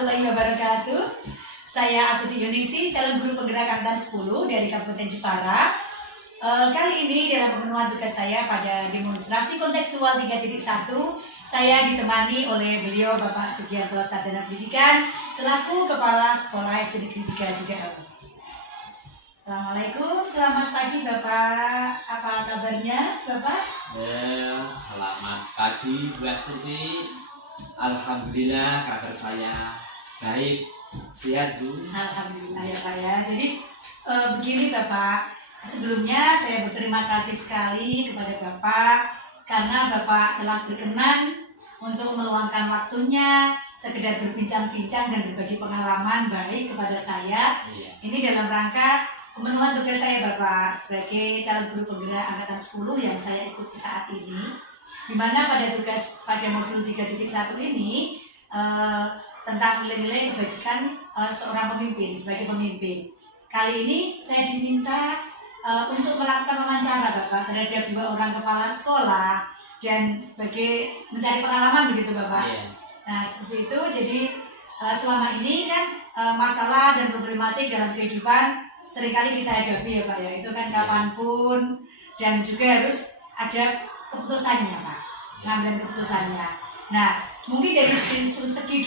warahmatullahi wabarakatuh. Saya Astuti Yuningsi, calon guru penggerak angkatan 10 dari Kabupaten Jepara. Kali ini dalam pemenuhan tugas saya pada demonstrasi kontekstual 3.1, saya ditemani oleh beliau Bapak Sugianto Sarjana Pendidikan selaku Kepala Sekolah SD Negeri 3 Dudaeu. Assalamualaikum, selamat pagi Bapak. Apa kabarnya Bapak? Ya, selamat pagi Bu Astuti. Alhamdulillah kabar saya baik, sehat Bu. Alhamdulillah ya Pak ya. Jadi begini Bapak, sebelumnya saya berterima kasih sekali kepada Bapak karena Bapak telah berkenan untuk meluangkan waktunya sekedar berbincang-bincang dan berbagi pengalaman baik kepada saya. Iya. Ini dalam rangka pemenuhan tugas saya Bapak sebagai calon guru penggerak angkatan 10 yang saya ikuti saat ini, di mana pada tugas pada modul 3.1 ini tentang nilai-nilai kebajikan seorang pemimpin sebagai pemimpin. Kali ini saya diminta untuk melakukan wawancara Bapak terhadap 2 orang kepala sekolah dan sebagai mencari pengalaman begitu Bapak. Iya. Nah seperti itu, jadi selama ini kan masalah dan problematik dalam kehidupan seringkali kita hadapi ya Pak ya, itu kan kapanpun dan juga harus ada keputusannya Pak, ngambil keputusannya. Nah mungkin dari segi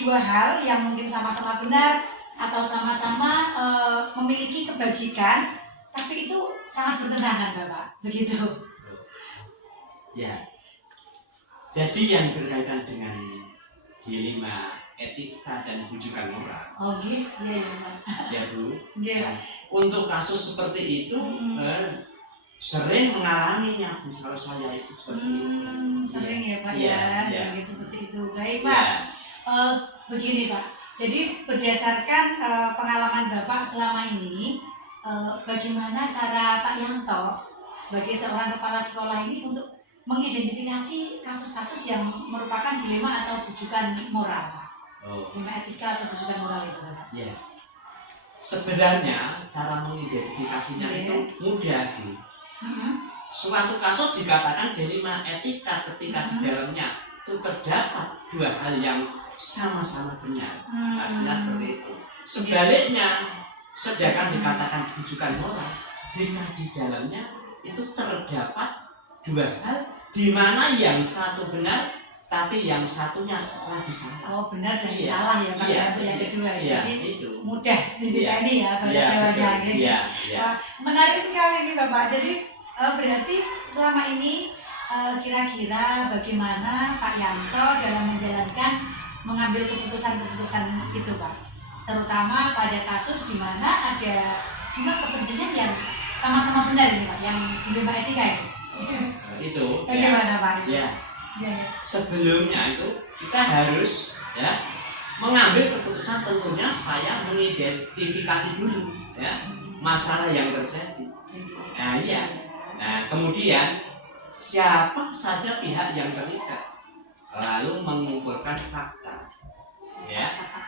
2 hal yang mungkin sama-sama benar atau sama-sama memiliki kebajikan, tapi itu sangat bertentangan Bapak, begitu. Ya. Jadi yang berkaitan dengan dilema etika dan bujukan moral. Oh gitu, ya Pak. Ya Bu. Iya. Nah, untuk kasus seperti itu sering mengalaminya Bu, kalau saya itu seperti itu. Sering ya Pak Iya, ya, iya. jadi seperti itu. Baik Ya. Pak. Begini Pak, jadi berdasarkan pengalaman Bapak selama ini, bagaimana cara Pak Yanto sebagai seorang kepala sekolah ini untuk mengidentifikasi kasus-kasus yang merupakan dilema atau bujukan moral Pak? Dilema etika atau bujukan moral itu Pak? Ya. Sebenarnya cara mengidentifikasinya itu mudah Bu. Suatu kasus dikatakan dilema etika ketika di dalamnya itu terdapat 2 hal yang sama-sama benar. Artinya seperti itu. Sebaliknya, sedangkan dikatakan bujukan moral jika di dalamnya itu terdapat 2 hal di mana yang satu benar tapi yang satunya lagi salah. Oh benar dan Iya. salah ya Pak Iya. ya, itu yang kedua. Iya, Jadi itu. mudah dititani ya bahasa Iya, Jawanya. betul. Gitu. Iya, iya. Wah, menarik sekali ini Bapak. Jadi berarti selama ini kira-kira bagaimana Pak Yanto dalam menjalankan mengambil keputusan-keputusan itu Pak, terutama pada kasus di mana ada 2 kepentingan yang sama-sama benar ini Pak, yang dilema etika ini. Itu. Bagaimana Pak? Ya. Ya. Sebelumnya itu kita harus mengambil keputusan, tentunya saya mengidentifikasi dulu masalah yang terjadi. Nah, iya. Nah, kemudian siapa saja pihak yang terlibat, lalu mengumpulkan fakta.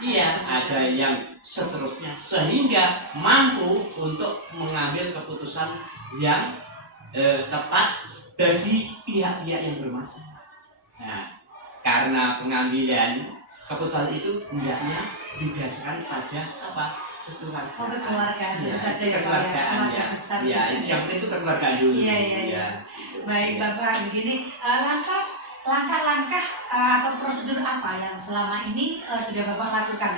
Iya, ada yang seterusnya sehingga mampu untuk mengambil keputusan yang tepat bagi pihak-pihak yang bermasalah. Nah, karena pengambilan keputusan itu hendaknya didasarkan pada apa? Kekeluargaan. Oh, kekeluargaan Ya, tentu saja ya Pak ya, kekeluargaan keluarga ya. besar. Ya, itu yang penting itu kekeluargaan dulu. Iya. Ya. Baik Bapak, begini langkah-langkah atau prosedur apa yang selama ini sudah Bapak lakukan?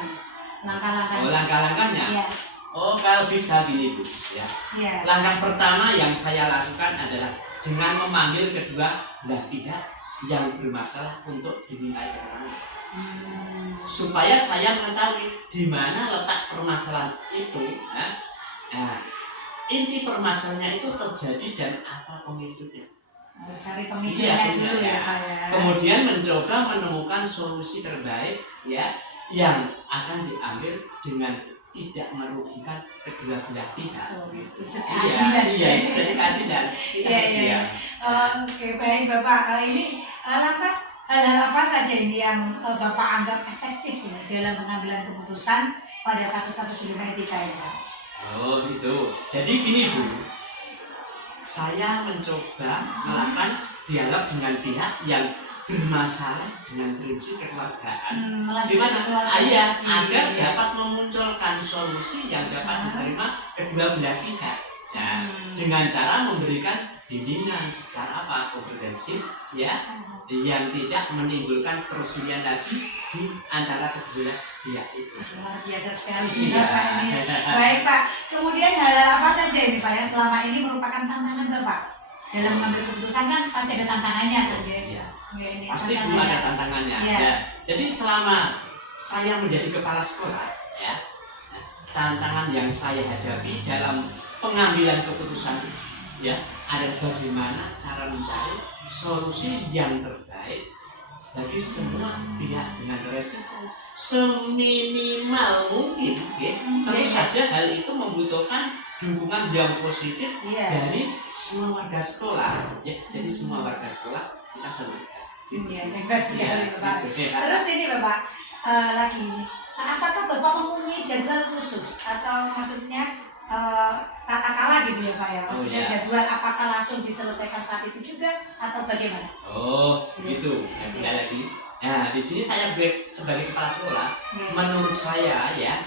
Langkah-langkahnya. Oh, langkah-langkahnya. Iya. Oh, kalau bisa gini Bu, ya. Iya. Langkah pertama yang saya lakukan adalah dengan memanggil kedua belah pihak yang bermasalah untuk dimintai keterangan. Supaya saya mengetahui di mana letak permasalahan itu. Nah, inti permasalahannya itu terjadi dan apa pemicunya. Cari pemicunya dulu ya Pak ya. Kemudian mencoba menemukan solusi terbaik yang akan diambil dengan tidak merugikan kedua belah pihak. Iya, itu dari keadilan. Iya. Oke, baik Bapak. Ini lantas hal-hal apa saja ini yang Bapak anggap efektif ya dalam pengambilan keputusan pada kasus-kasus dilema etika ini Pak? Oh gitu. Jadi gini Bu, saya mencoba melakukan dialog dengan pihak yang bermasalah dengan prinsip kekeluargaan. Melanjutkan Gimana? keluarga Ayah tadi. agar dapat memunculkan solusi yang dapat diterima kedua belah pihak. Nah, dengan cara memberikan bimbingan secara apa? Komprehensif, ya, yang tidak menimbulkan perselisihan lagi di antara kedua pihak itu. Luar biasa sekali Iya. Bapak ini. Baik Pak, kemudian hal apa saja ini Pak yang selama ini merupakan tantangan Bapak dalam mengambil keputusan? Kan pasti ada tantangannya kan ya? Iya. Ya, ini Pasti belum tantangannya. ada tantangannya. Iya. Ya. Jadi selama saya menjadi kepala sekolah, ya, tantangan yang saya hadapi dalam pengambilan keputusan, ya, adalah bagaimana cara mencari solusi yang terbaik bagi semua pihak dengan resiko seminimal mungkin, ya. Tentu saja hal itu membutuhkan dukungan yang positif Iya. dari semua warga sekolah, ya. Jadi semua warga sekolah kita terlibat. Iya, hebat sekali Bapak. Gitu, ya. Terus ini Bapak, lagi ini, apakah Bapak mempunyai jadwal khusus atau maksudnya tata kala gitu ya Pak ya? Maksudnya iya. jadwal apakah langsung diselesaikan saat itu juga atau bagaimana? Oh, begitu. Ya, beda lagi. Nah, di sini saya sebagai kepala sekolah, menurut saya ya,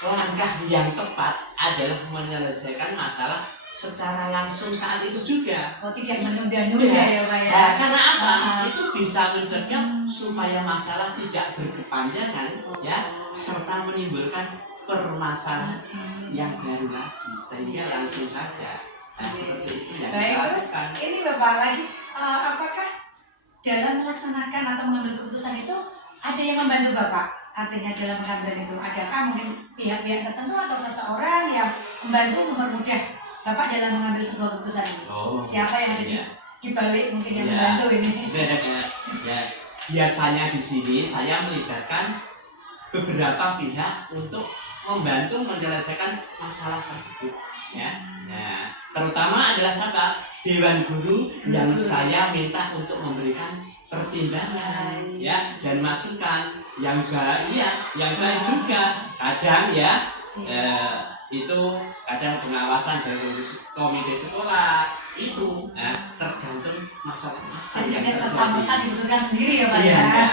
langkah yang tepat adalah menyelesaikan masalah secara langsung saat itu juga. Oh, tidak menunda-nunda ya Pak ya? Nah, karena apa? Ah. Itu bisa mencegah supaya masalah tidak berkepanjangan, ya, serta menimbulkan permasalahan yang baru lagi, sehingga langsung saja. Nah, seperti itu yang Baik, saya terus lakukan. ini Bapak lagi, apakah dalam melaksanakan atau mengambil keputusan itu ada yang membantu Bapak? Artinya dalam mengambil itu, adakah mungkin pihak-pihak tertentu atau seseorang yang membantu mempermudah Bapak dalam mengambil sebuah keputusan ini? Oh, Siapa yang ada iya. di balik mungkin yang Iya. membantu ini? Ya, biasanya di sini saya melibatkan beberapa pihak untuk membantu menyelesaikan masalah tersebut, ya. Nah, terutama adalah siapa? Dewan guru yang saya minta untuk memberikan pertimbangan, ya, dan masukan yang baik, ya, yang baik juga. Kadang ya, itu kadang pengawasan dari komite sekolah itu tergantung masalah apa Jadi yang tidak terjadi. serta-merta diputuskan sendiri ya Pak Iya, ya? enggak.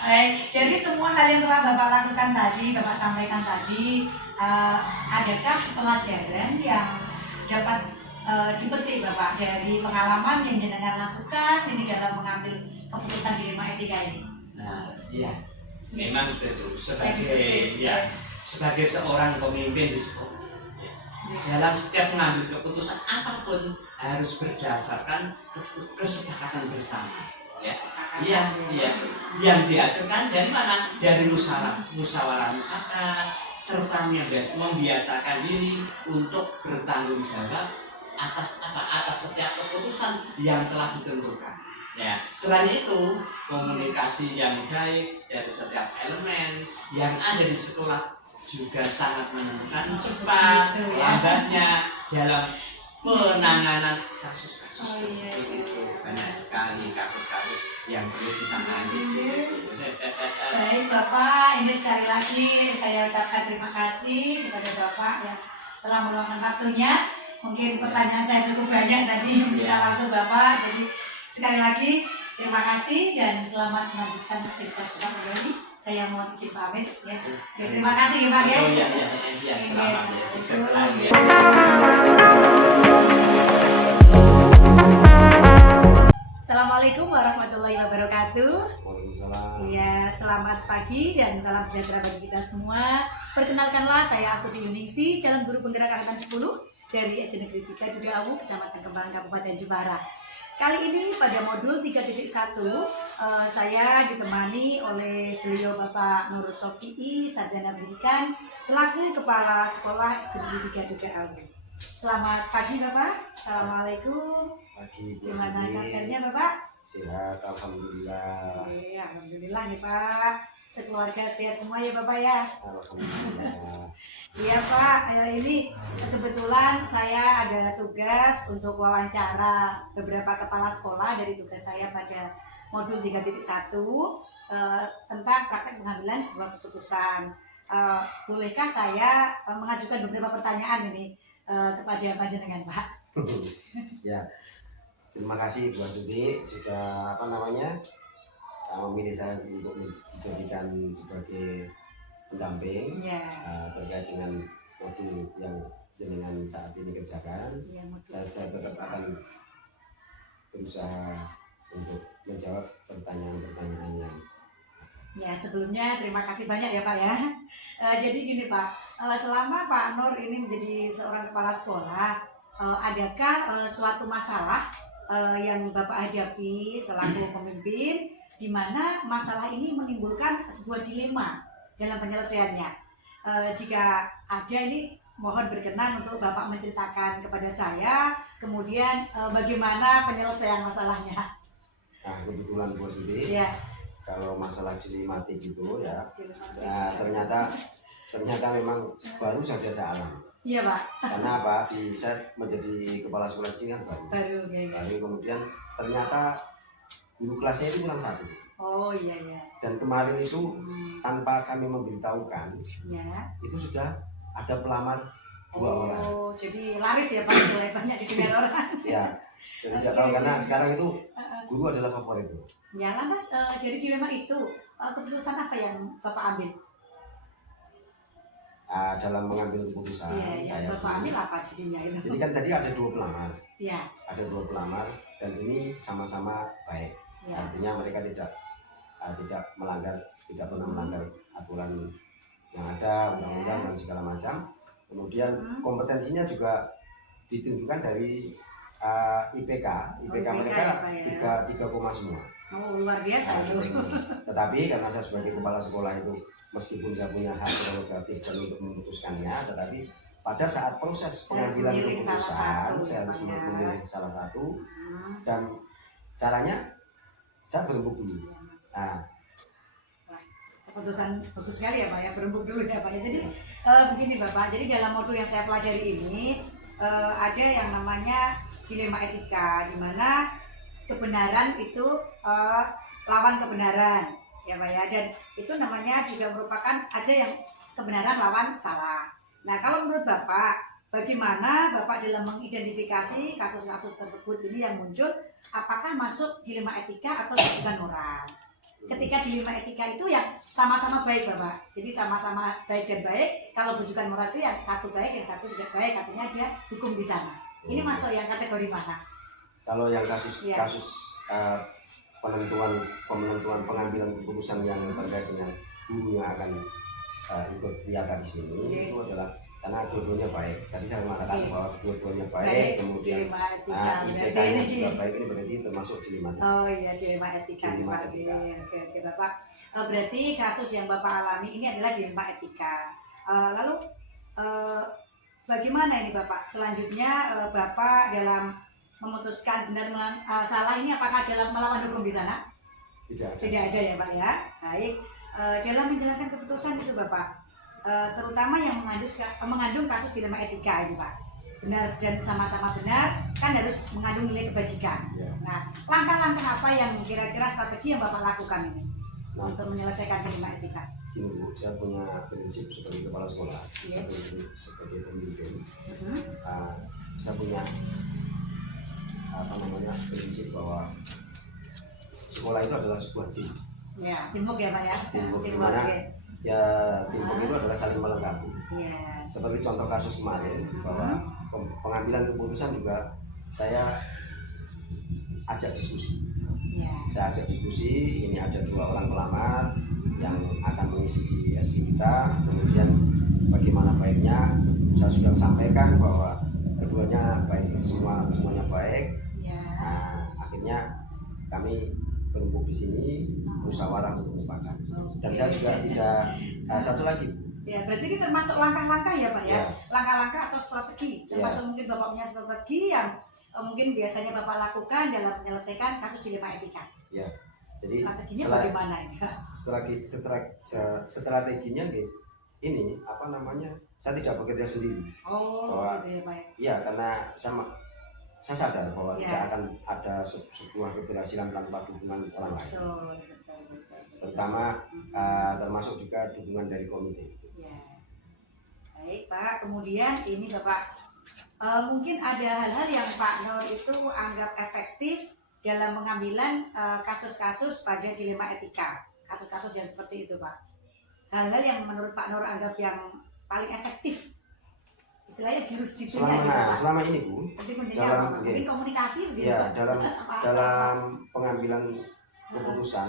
Baik, jadi semua hal yang telah Bapak lakukan tadi, Bapak sampaikan tadi, adakah pelajaran yang dapat dipetik Bapak dari pengalaman yang jenengan lakukan ini dalam mengambil keputusan dilema etika ini? Nah, iya, memang betul. Ya. Sebagai seorang pemimpin di sekolah, ya, dalam setiap mengambil keputusan apapun harus berdasarkan kesepakatan bersama. Ya, iya. Yang dihasilkan dari mana? Dari musyawarah mufakat, serta membiasakan diri untuk bertanggung jawab atas setiap keputusan yang telah ditentukan. Ya, selain itu, komunikasi yang baik dari setiap elemen yang ada di sekolah juga sangat menentukan cepat Gitu ya. lambatnya dalam penanganan kasus-kasus Oh, iya, seperti iya. itu. Banyak sekali kasus-kasus yang perlu ditangani. Baik Bapak, ini sekali lagi saya ucapkan terima kasih kepada Bapak yang telah meluangkan waktunya. Mungkin pertanyaan saya cukup banyak tadi meminta waktu Bapak. Jadi sekali lagi terima kasih dan selamat melanjutkan aktivitas Bapak kembali. Saya mau izin pamit ya. Ya, terima kasih ya Pak ya. Oh iya, selamat ya, sukses selalu ya. Assalamualaikum warahmatullahi wabarakatuh. Waalaikumsalam. Ya, selamat pagi dan salam sejahtera bagi kita semua. Perkenalkanlah saya Astuti Yuningsi, calon guru penggerak angkatan 10 dari SD Negeri 3 Dudawu, Kecamatan Kembangan, Kabupaten Jepara. Kali ini pada modul 3.1 saya ditemani oleh beliau Bapak Nur Sofi'i, Sarjana Pendidikan selaku Kepala Sekolah SD Negeri 3 Dudawu. Selamat pagi Bapak. Assalamualaikum. Pagi, Bu Gimana Siti. kabarnya Bapak? Sehat, alhamdulillah. Oke, alhamdulillah nih Pak. Sekeluarga sehat semua ya Bapak ya. Alhamdulillah. Iya Pak, ini kebetulan saya ada tugas untuk wawancara beberapa kepala sekolah dari tugas saya pada modul 3.1 tentang praktek pengambilan sebuah keputusan. Bolehkah saya mengajukan beberapa pertanyaan ini kepada panjenengan Pak? Ya. terima kasih Bu Astuti sudah memilih saya untuk dijadikan sebagai pendamping Ya. terkait dengan modul yang jenengan saat ini kerjakan. Ya, Saya tetap akan berusaha untuk menjawab pertanyaan-pertanyaan yang Ya, sebelumnya terima kasih banyak ya Pak ya. Jadi gini Pak, selama Pak Nur ini menjadi seorang kepala sekolah, adakah suatu masalah yang Bapak hadapi selaku pemimpin, di mana masalah ini menimbulkan sebuah dilema dalam penyelesaiannya? Jika ada ini, mohon berkenan untuk Bapak menceritakan kepada saya, kemudian bagaimana penyelesaian masalahnya. nah kebetulan Bu Astuti. Ya. Kalau masalah dilematik gitu ya, Dilematik. ternyata memang baru saja saya alami. Iya Pak. Karena apa? Saya menjadi kepala sekolah sini kan baru. Baru. Kemudian ternyata guru kelasnya itu kurang satu. Oh iya. Dan kemarin itu tanpa kami memberitahukan, Ya. itu sudah ada pelamar 2 orang. Oh, jadi laris ya Pak, mulai banyak didengar orang. Ya, jadi tidak tahu karena sekarang itu guru adalah favorit. Ya lantas dari dilema itu keputusan apa yang Bapak ambil? Dalam mengambil keputusan Iya, saya. yang Bapak ambil apa jadinya itu? Jadi kan tadi ada 2 pelamar. Iya. Ada 2 pelamar dan ini sama-sama baik. Ya. Artinya mereka tidak pernah melanggar aturan yang ada, undang-undang dan segala macam. Kemudian kompetensinya juga ditunjukkan dari IPK mereka ya, 3 semua. Oh, luar biasa itu. Tetapi karena saya sebagai kepala sekolah itu meskipun saya punya hak prerogatif dan untuk memutuskannya, tetapi pada saat proses pengambilan keputusan saya harus memilih salah satu dan caranya saya berembuk dulu. Nah, Keputusan bagus sekali ya Pak ya, berembuk dulu ya Pak ya. Jadi begini Bapak, jadi dalam modul yang saya pelajari ini ada yang namanya dilema etika, di mana kebenaran itu lawan kebenaran ya Pak ya, dan itu namanya juga merupakan ada yang kebenaran lawan salah. Nah kalau menurut Bapak, bagaimana Bapak dalam mengidentifikasi kasus-kasus tersebut ini yang muncul, apakah masuk dilema etika atau kewajiban moral? Ketika dilema etika itu yang sama-sama baik Bapak, jadi sama-sama baik dan baik. Kalau rujukan moral itu yang satu baik, yang satu tidak baik, artinya ada hukum di sana. Ini masuk yang kategori mana? Kalau yang kasus penentuan pengambilan keputusan yang terkait dengan guru yang akan ikut wiaka di sini, itu adalah karena dua-duanya baik. Tadi saya mengatakan bahwa dua-duanya baik, kemudian IPK-nya juga baik, ini berarti termasuk dilema. Oh iya, dilema etika. Oke Bapak. Berarti kasus yang Bapak alami ini adalah dilema etika. Lalu bagaimana ini Bapak? Selanjutnya Bapak dalam memutuskan benar salah ini, apakah dalam melawan hukum di sana? Tidak ada ya Pak ya. Baik. Dalam menjalankan keputusan itu Bapak, terutama yang mengandung kasus dilema etika ini Pak, benar dan sama-sama benar kan harus mengandung nilai kebajikan. Nah, langkah-langkah apa yang kira-kira strategi yang Bapak lakukan ini untuk menyelesaikan dilema etika? Gini Bu, saya punya prinsip sebagai kepala sekolah, sebagai pemimpin. Saya punya prinsip bahwa sekolah itu adalah sebuah tim. Ya, teamwork ya Pak ya. Teamwork dimana teamwork itu adalah saling melengkapi. Seperti contoh kasus kemarin bahwa pengambilan keputusan juga saya ajak diskusi. Saya ajak diskusi, ini ada 2 orang pelamar yang akan mengisi di SD kita, kemudian bagaimana baiknya saya sudah sampaikan bahwa keduanya baik, semuanya baik. Nah, akhirnya kami berembuk di sini musyawarah untuk mufakat. Dan saya juga tidak satu lagi. Ya, berarti ini termasuk langkah-langkah ya Pak ya, langkah-langkah atau strategi. Termasuk mungkin Bapak punya strategi yang mungkin biasanya Bapak lakukan dalam menyelesaikan kasus dilema etika. Ya, jadi strateginya bagaimana ini? Strateginya ini saya tidak bekerja sendiri. Bahwa, gitu ya Pak ya. Iya, karena saya sadar bahwa tidak akan ada sebuah keberhasilan tanpa dukungan orang lain. Betul. Pertama, termasuk juga dukungan dari komite. Ya. Baik Pak, kemudian ini Bapak Mungkin ada hal-hal yang Pak Nur itu anggap efektif dalam pengambilan kasus-kasus pada dilema etika, kasus-kasus yang seperti itu Pak. Hal-hal yang menurut Pak Nur anggap yang paling efektif, istilahnya jurus jitunya gitu Pak. Selama ini Bu, Nanti kuncinya dalam apa Pak? Mungkin komunikasi begitu ya Pak? dalam pengambilan keputusan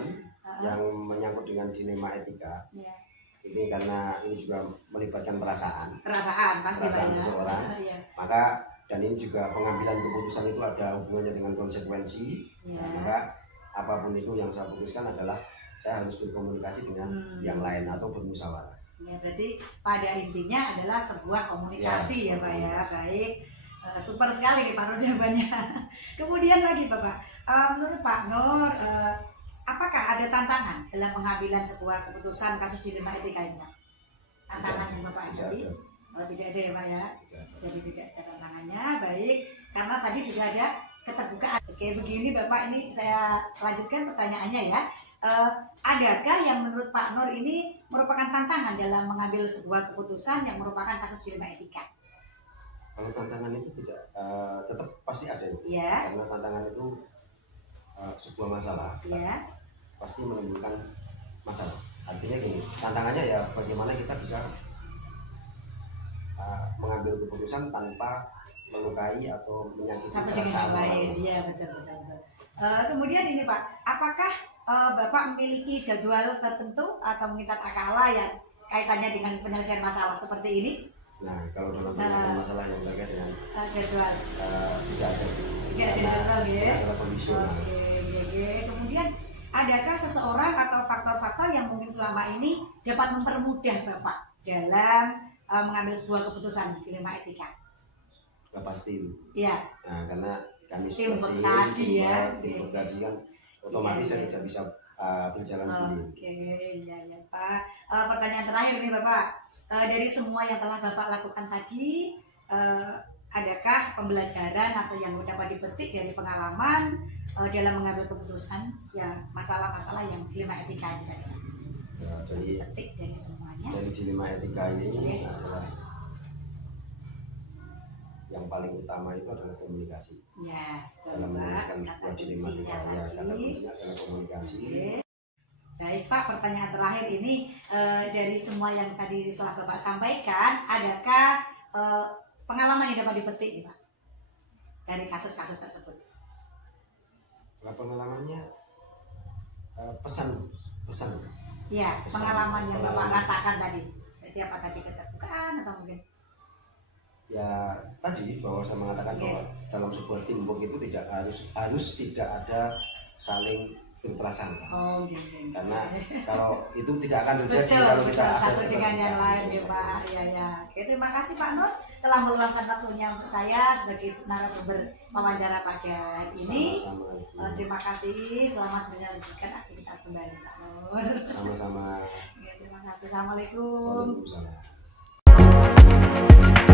yang menyangkut dengan dilema etika. Ya. Ini karena ini juga melibatkan perasaan Pasti perasaan banyak. seseorang, Ya. maka dan ini juga pengambilan keputusan itu ada hubungannya dengan konsekuensi. Ya. Maka apapun itu yang saya putuskan adalah saya harus berkomunikasi dengan yang lain atau bermusyawarah. Ya, berarti pada intinya adalah sebuah komunikasi ya Pak ya. Baik. Super sekali nih Pak Nur jawabannya. Kemudian lagi Bapak, menurut Pak Nur, apakah ada tantangan dalam pengambilan sebuah keputusan kasus dilema etika ini Pak? Tantangan yang Bapak hadapi? Oh, tidak ada ya Pak ya? Jadi tidak ada tantangannya, baik. Karena tadi sudah ada keterbukaan. Oke, begini Bapak, ini saya lanjutkan pertanyaannya ya. Adakah yang menurut Pak Nur ini merupakan tantangan dalam mengambil sebuah keputusan yang merupakan kasus dilema etika? Kalau tantangan itu tidak, tetap pasti ada. Ya. Karena tantangan itu sebuah masalah. Ya. Pasti menimbulkan masalah. Artinya gini, tantangannya ya bagaimana kita bisa mengambil keputusan tanpa melukai atau menyakiti Satu dengan yang lain. Iya, betul. Kemudian ini Pak, apakah Bapak memiliki jadwal tertentu atau mengikat akala yang kaitannya dengan penyelesaian masalah seperti ini? Nah, kalau dalam penyelesaian masalah yang terkait dengan jadwal tidak ada jadwal ya. Ada kondisional. Oke. Kemudian adakah seseorang atau faktor-faktor yang mungkin selama ini dapat mempermudah Bapak dalam mengambil sebuah keputusan dilema etika? Nggak pasti itu. Iya. Nah, karena kami Teamwork seperti tadi ya. teamwork tadi kan otomatis Iya. saya tidak bisa berjalan sendiri. Oke, iya Pak. Pertanyaan terakhir nih Bapak, dari semua yang telah Bapak lakukan tadi, adakah pembelajaran atau yang dapat dipetik dari pengalaman dalam mengambil keputusan ya masalah-masalah yang dilema etika ini tadi? Ya, Petik dari semuanya. dari dilema etika ini adalah yang paling utama itu adalah komunikasi. Ya, betul Dalam Pak. menuliskan Kata sebuah dilema kuncinya etika, ya, kata tadi. kuncinya adalah komunikasi. Oke. Baik Pak, pertanyaan terakhir ini dari semua yang tadi setelah Bapak sampaikan, adakah pengalaman yang dapat dipetik nih Pak dari kasus-kasus tersebut? Kalau pengalamannya pesan. Ya, Pesan. pengalaman yang Bapak rasakan tadi. Berarti apa tadi, keterbukaan atau mungkin? Ya tadi bahwa saya mengatakan bahwa dalam sebuah teamwork itu tidak harus tidak ada saling berprasangka. Oh, gitu. Karena kalau itu tidak akan terjadi Betul, kalau kita ada satu dengan yang lain ya keterbukaan. Pak. Ya. Oke, terima kasih Pak Nur telah meluangkan waktunya untuk saya sebagai narasumber wawancara pada hari ini. Sama-sama. Terima kasih, selamat melanjutkan aktivitas kembali Pak Nur. Sama-sama. Ya, terima kasih. Assalamualaikum. Waalaikumsalam.